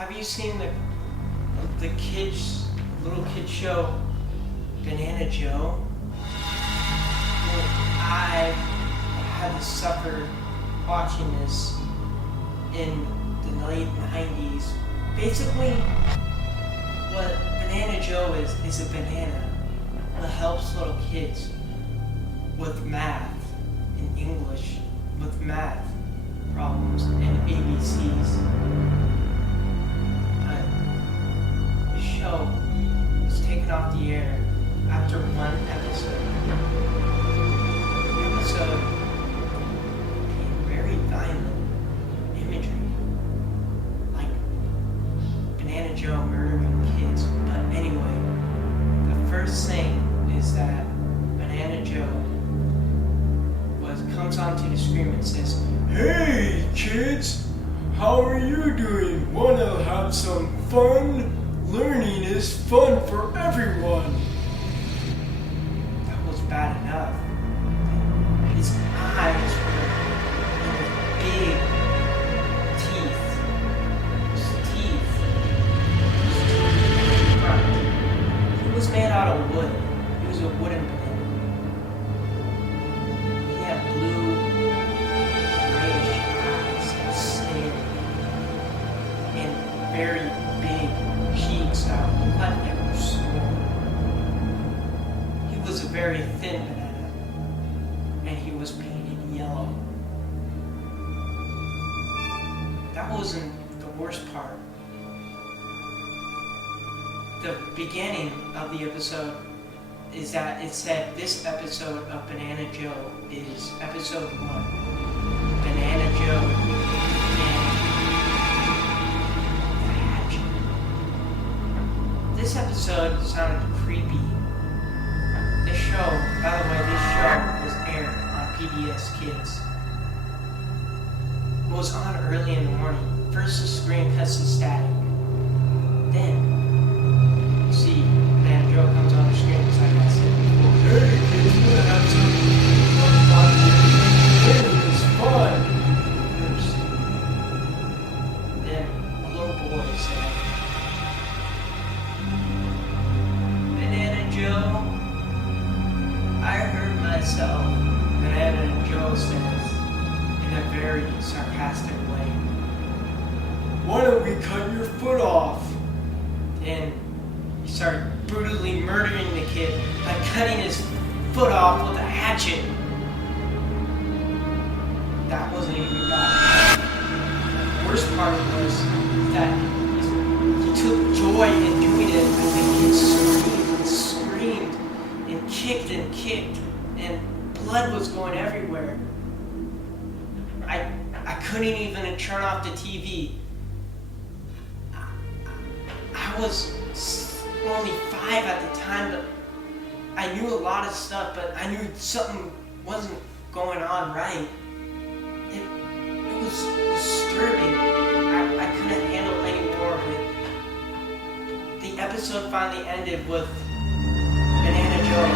have you seen the little kid show, Banana Joe? Well, I had to suffer watching this in the late 90s. Basically, what Banana Joe is a banana that helps little kids with math and English, with math problems and ABCs. But the show was taken off the air after one episode. The episode contained very violent imagery, like Banana Joe murdering kids. But anyway, the first thing is that Banana Joe comes onto the screen and says, "Hey kids, how are you doing? Wanna have some fun? Learning is fun for everyone." That was bad enough. His eyes were big teeth. He was made out of wood. He was a wooden banana. Blue, grayish eyes and skin, and very big cheeks that looked like they were swollen. He was a very thin banana, and he was painted yellow. That wasn't the worst part. The beginning of the episode is that it said this episode of Banana Joe is episode 1. Banana Joe and the hatchet. This episode sounded creepy. This show, by the way, this show was aired on PBS Kids. It was on early in the morning. First the screen cuts to static. Then you see Banana Joe comes on the screen. It's like I said before. Hey kids, we're gonna have some fun here. Learning is fun. First. Then a little boy said, "Banana Joe, I hurt myself." Banana Joe says in a very sarcastic way, "Why don't we cut your foot off?" And he started brutally murdering the kid by cutting his foot off with a hatchet. That wasn't even bad. The worst part was that he took joy in doing it, and the kid screamed and kicked, and blood was going everywhere. I couldn't even turn off the TV. I was only 5 at the time, but I knew a lot of stuff, but I knew something wasn't going on right. It was disturbing. I couldn't handle any more of it. The episode finally ended with Banana Joe